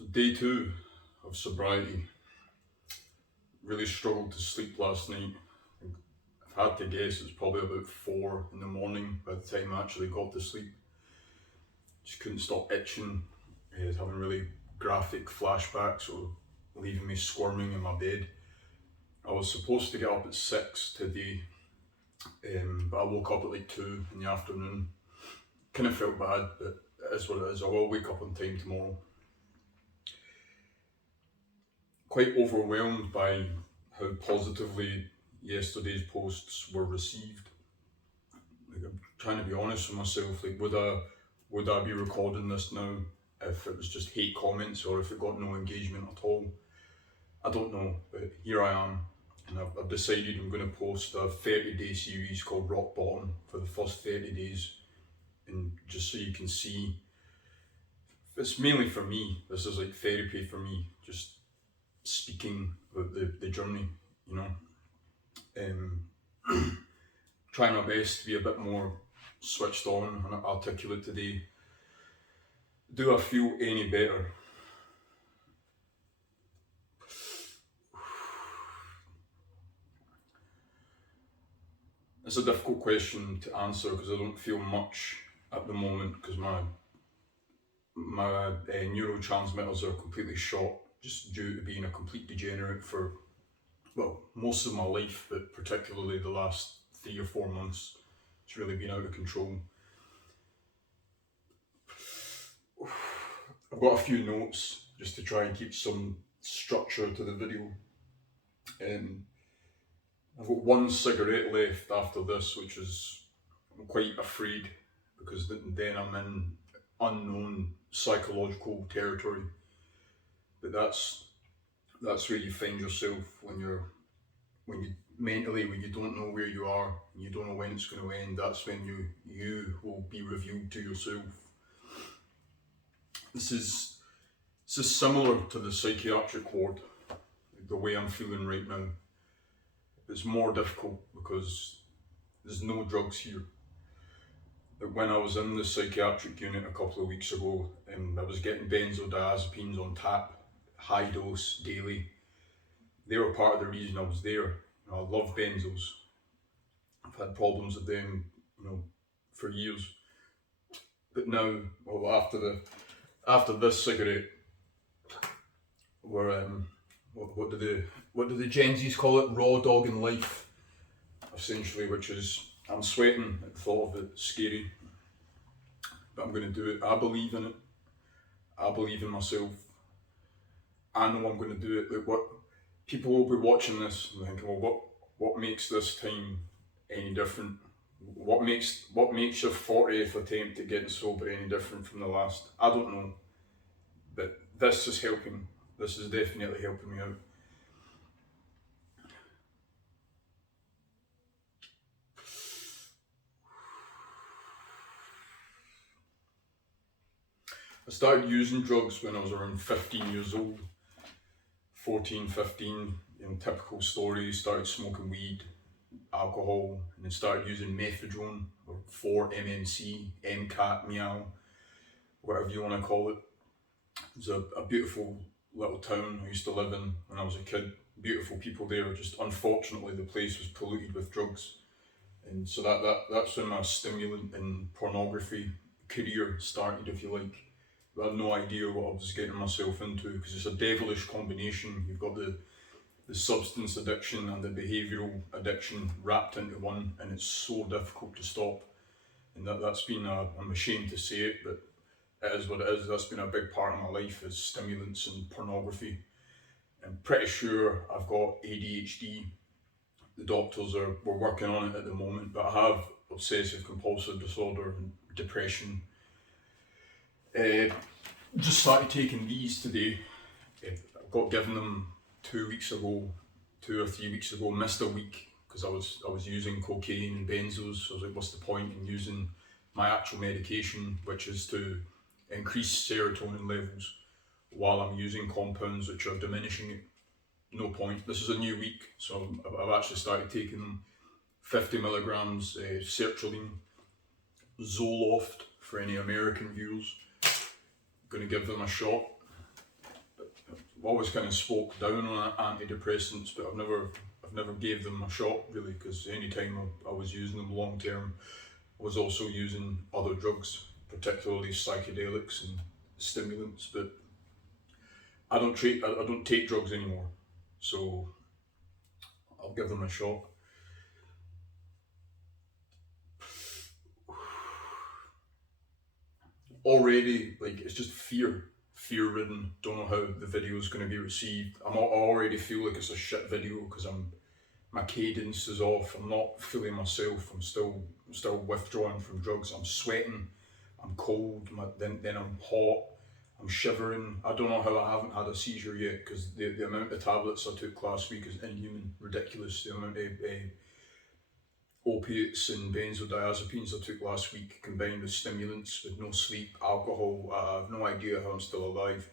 So day two of sobriety. Really struggled to sleep last night. If I had to guess, it's probably about 4 in the morning by the time I actually got to sleep. Just couldn't stop itching, having really graphic flashbacks or leaving me squirming in my bed. I was supposed to get up at 6 today, but I woke up at like 2 in the afternoon. Kind of felt bad, but it is what it is. I will wake up on time tomorrow. Quite overwhelmed by how positively yesterday's posts were received. Like, I'm trying to be honest with myself. Like, would I be recording this now if it was just hate comments or if it got no engagement at all? I don't know, but here I am, and I've decided I'm going to post a 30-day series called Rock Bottom for the first 30 days, and just so you can see. It's mainly for me. This is like therapy for me, just speaking about the journey, you know. Trying my best to be a bit more switched on and articulate today. Do I feel any better? It's a difficult question to answer because I don't feel much at the moment because my neurotransmitters are completely shot just due to being a complete degenerate for, well, most of my life, but particularly the last 3 or 4 months. It's really been out of control. I've got a few notes just to try and keep some structure to the video. I've got 1 cigarette left after this, which is, I'm quite afraid because then I'm in unknown psychological territory. But that's where you find yourself when you mentally, when you don't know where you are and you don't know when it's going to end. That's when you will be revealed to yourself. This is similar to the psychiatric ward, the way I'm feeling right now. It's more difficult because there's no drugs here. Like when I was in the psychiatric unit a couple of weeks ago, I was getting benzodiazepines on tap, high dose, daily. They were part of the reason I was there. I love benzos. I've had problems with them, for years. But now, well, after this cigarette, we're what do the Gen Zs call it? Raw dog in life, essentially, which is I'm sweating at the thought of it. Scary, but I'm going to do it. I believe in it. I believe in myself. I know I'm going to do it. Like, what people will be watching this and thinking, well, what makes this time any different? What makes your 40th attempt at getting sober any different from the last? I don't know, but this is helping. This is definitely helping me out. I started using drugs when I was around 15 years old. 14, 15, typical story. Started smoking weed, alcohol, and then started using methadone or 4-MMC, MCAT, meow, whatever you want to call it. It was a beautiful little town I used to live in when I was a kid. Beautiful people there. Just unfortunately, the place was polluted with drugs, and so that's when my stimulant and pornography career started, if you like. I had no idea what I was getting myself into because it's a devilish combination. You've got the substance addiction and the behavioural addiction wrapped into one, and it's so difficult to stop. And that's been, I'm ashamed to say it, but it is what it is. That's been a big part of my life, is stimulants and pornography. I'm pretty sure I've got ADHD. The doctors were working on it at the moment, but I have obsessive compulsive disorder and depression. Just started taking these today. I got given them 2 or 3 weeks ago. Missed a week because I was using cocaine and benzos. So I was like, what's the point in using my actual medication, which is to increase serotonin levels, while I'm using compounds which are diminishing it? No point. This is a new week, so I've actually started taking them. 50 milligrams sertraline, Zoloft for any American viewers. Going to give them a shot. always kind of spoke down on antidepressants, but I've never gave them a shot really, because anytime I was using them long term, I was also using other drugs, particularly psychedelics and stimulants. But I don't take drugs anymore, so I'll give them a shot. Already, like, it's just fear ridden. Don't know how the video is going to be received. I already feel like it's a shit video because my cadence is off. I'm not fully myself. I'm still withdrawing from drugs. I'm sweating. I'm cold. Then I'm hot. I'm shivering. I don't know how I haven't had a seizure yet, because the amount of tablets I took last week is inhuman, ridiculous. The amount of opiates and benzodiazepines I took last week, combined with stimulants, with no sleep, alcohol. I have no idea how I'm still alive.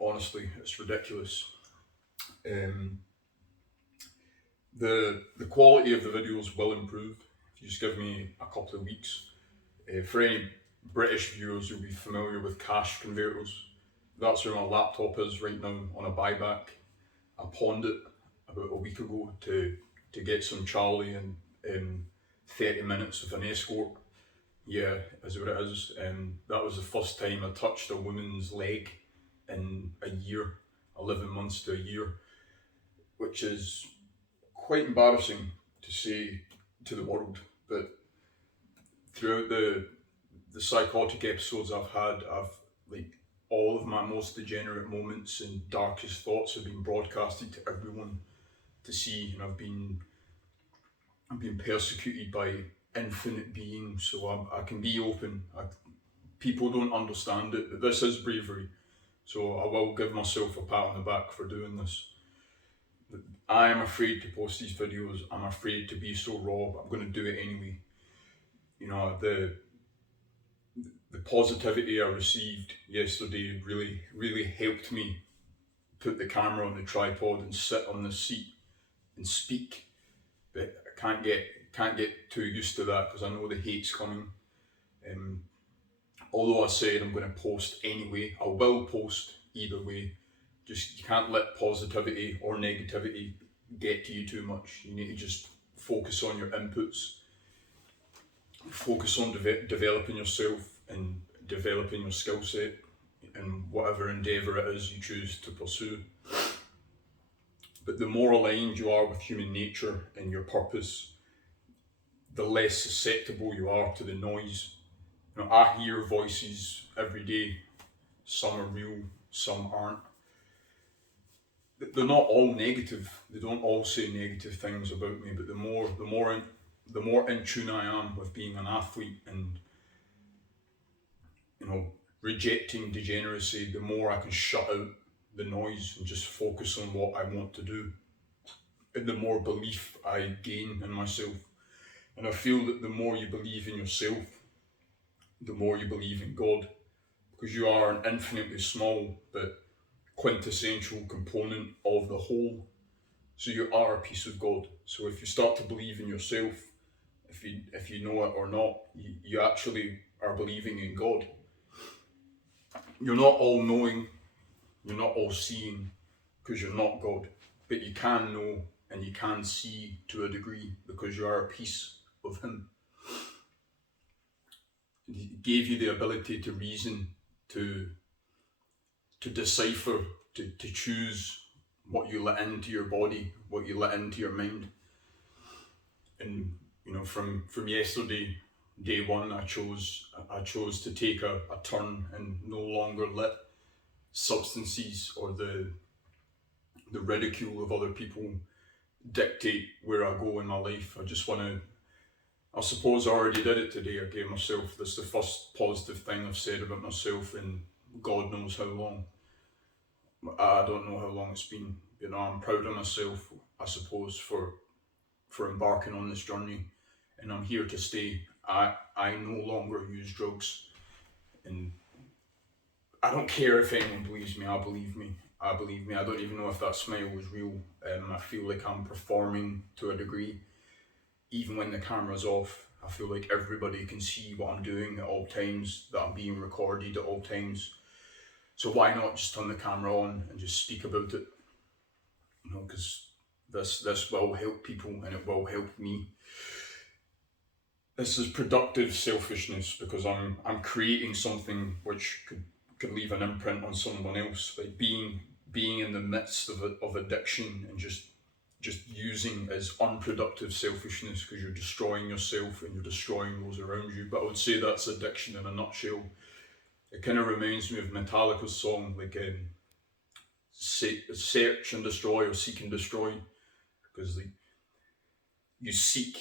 Honestly, it's ridiculous. The quality of the videos will improve if you just give me a couple of weeks. For any British viewers who'll be familiar with cash converters, that's where my laptop is right now on a buyback. I pawned it about a week ago to get some Charlie in 30 minutes with an escort. Yeah, is what it is. That was the first time I touched a woman's leg in a year, 11 months to a year, which is quite embarrassing to say to the world. But throughout the psychotic episodes I've had, like, all of my most degenerate moments and darkest thoughts have been broadcasted to everyone to see, and I'm being persecuted by infinite beings, so I can be open. People don't understand it, but this is bravery, so I will give myself a pat on the back for doing this. But I am afraid to post these videos. I'm afraid to be so raw, but I'm going to do it anyway. You know, the positivity I received yesterday really helped me put the camera on the tripod and sit on the seat and speak. But I can't get too used to that, because I know the hate's coming. Although I said I'm going to post anyway, I will post either way. Just, you can't let positivity or negativity get to you too much. You need to just focus on your inputs, focus on developing yourself and developing your skill set in whatever endeavour it is you choose to pursue. But the more aligned you are with human nature and your purpose, the less susceptible you are to the noise. You know, I hear voices every day. Some are real, some aren't. They're not all negative. They don't all say negative things about me. But the more in tune I am with being an athlete and, you know, rejecting degeneracy, the more I can shut out the noise and just focus on what I want to do. And the more belief I gain in myself. And I feel that the more you believe in yourself, the more you believe in God, because you are an infinitely small but quintessential component of the whole. So you are a piece of God. So if you start to believe in yourself, if you know it or not, you actually are believing in God. You're not all knowing, you're not all seeing, because you're not God, but you can know and you can see to a degree, because you are a piece of Him. He gave you the ability to reason, to decipher, to choose what you let into your body, what you let into your mind. And, you know, from yesterday, day one, I chose to take a turn and no longer let substances or the ridicule of other people dictate where I go in my life. I suppose I already did it today. I gave myself, this is the first positive thing I've said about myself in God knows how long. I don't know how long it's been. You know, I'm proud of myself, I suppose, for embarking on this journey, and I'm here to stay. I no longer use drugs, and I don't care if anyone believes me. I believe me. I don't even know if that smile was real. I feel like I'm performing to a degree. Even when the camera's off, I feel like everybody can see what I'm doing at all times, that I'm being recorded at all times. So why not just turn the camera on and just speak about it? You know, because this will help people and it will help me. This is productive selfishness because I'm creating something which could leave an imprint on someone else. Like being in the midst of addiction and just using as unproductive selfishness because you're destroying yourself and you're destroying those around you. But I would say that's addiction in a nutshell. It kind of reminds me of Metallica's song, like search and destroy or seek and destroy, because like you seek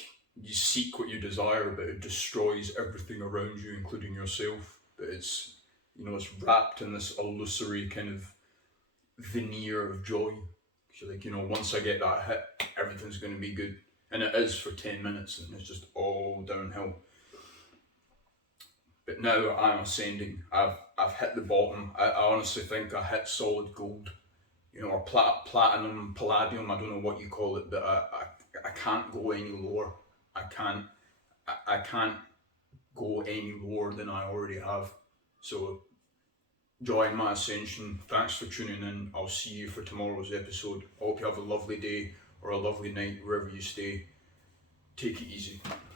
what you desire, but it destroys everything around you, including yourself. But it's it's wrapped in this illusory kind of veneer of joy. So like once I get that hit, everything's going to be good, and it is for 10 minutes, and it's just all downhill. But now I'm ascending. I've hit the bottom. I honestly think I hit solid gold, or platinum, palladium. I don't know what you call it, but I can't go any lower. I can't go any lower than I already have. So join my ascension. Thanks for tuning in. I'll see you for tomorrow's episode. I hope you have a lovely day or a lovely night wherever you stay. Take it easy.